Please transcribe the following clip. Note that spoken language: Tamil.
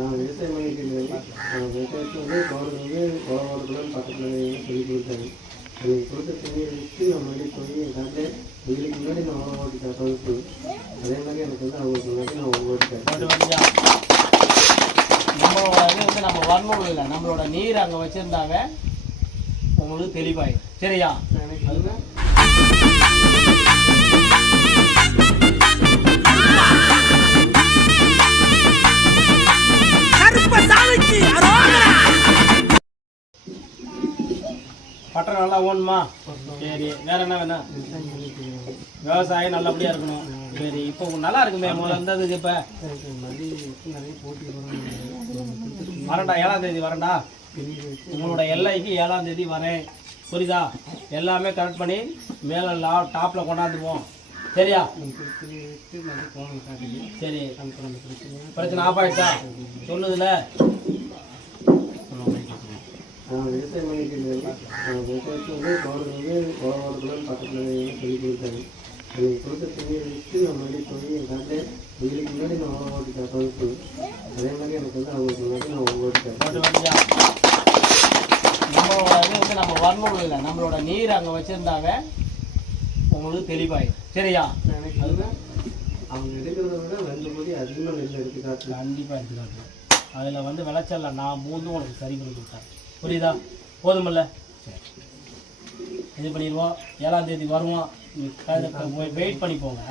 விவசாயம் பண்ணிட்டு இருக்காங்க. விவசாயத்தில் வந்து கவர்மெண்ட் வந்து உழவாரத்துலாம் பக்கத்தில் சொல்லி கொடுத்தாரு. அது கொடுத்த தண்ணியை வச்சு நான் மறுபடியும் போய் என் காட்டில் எங்களுக்கு முன்னாடி நான் உழவு ஓட்டிட்டேன் பழுப்பு. அதே மாதிரி எனக்கு வந்து அவங்களுக்கு முன்னாடி நான் உழவு ஓட்டிட்டேன். நம்ம இது வந்து நம்ம வரணும் இல்லை, நம்மளோட நீர் அங்கே வச்சுருந்தாங்க உங்களுக்கு தெளிவாயிடும். சரியா? எனக்கு வந்து பட்டம் நல்லா ஓணுமா? சரி, வேற என்ன வேணும்? விவசாயம் நல்லபடியா இருக்கணும். சரி, இப்போ நல்லா இருக்குமே முதல்ல இருந்ததுக்கு. இப்போ வரண்டா, 7ஆம் தேதி வரண்டா. உங்களோட எல்லைக்கு 7ஆம் தேதி வரேன். புரியுதா? எல்லாமே கரெக்ட் பண்ணி மேலே டாப்பில் கொண்டாந்துருவோம். சரியா? சரி, பிரச்சனை ஆஃப் ஆயிடுச்சா? சொல்லுதுல. விவசாயம் பண்ணிட்டு இருக்காங்க. விவசாயத்தில் வந்து கவர்மெண்ட் வந்து உழவாரத்துலாம் பக்கத்தில் சொல்லி கொடுத்தாரு. அது கொடுத்த தண்ணியை வச்சு நான் மறுபடியும் போய் என் காட்டில் எங்களுக்கு முன்னாடி நான் உழவு ஓட்டிட்டேன் பழுப்பு. அதே மாதிரி எனக்கு வந்து அவங்களுக்கு முன்னாடி நான் உழவு ஓட்டிட்டேன். நம்ம இது வந்து நம்ம வரணும் இல்லை, நம்மளோட நீர் அங்கே வச்சுருந்தாங்க உங்களுக்கு தெளிவாயிடும். சரியா? எனக்கு வந்து அவங்க எடுக்கிறத விட 2 கோடி அதிகமாக நெல் எடுத்து காட்டு. கண்டிப்பாக எடுத்து காட்டுறேன். அதில் வந்து விளைச்சல்ல நான் மூந்தும் உனக்கு சரி பண்ணி கொடுத்தேன். புரியுதா? போதுமில்ல? சரி, இது பண்ணிடுவோம். 7ஆம் தேதி வருவோம். வெயிட் பண்ணி போங்க.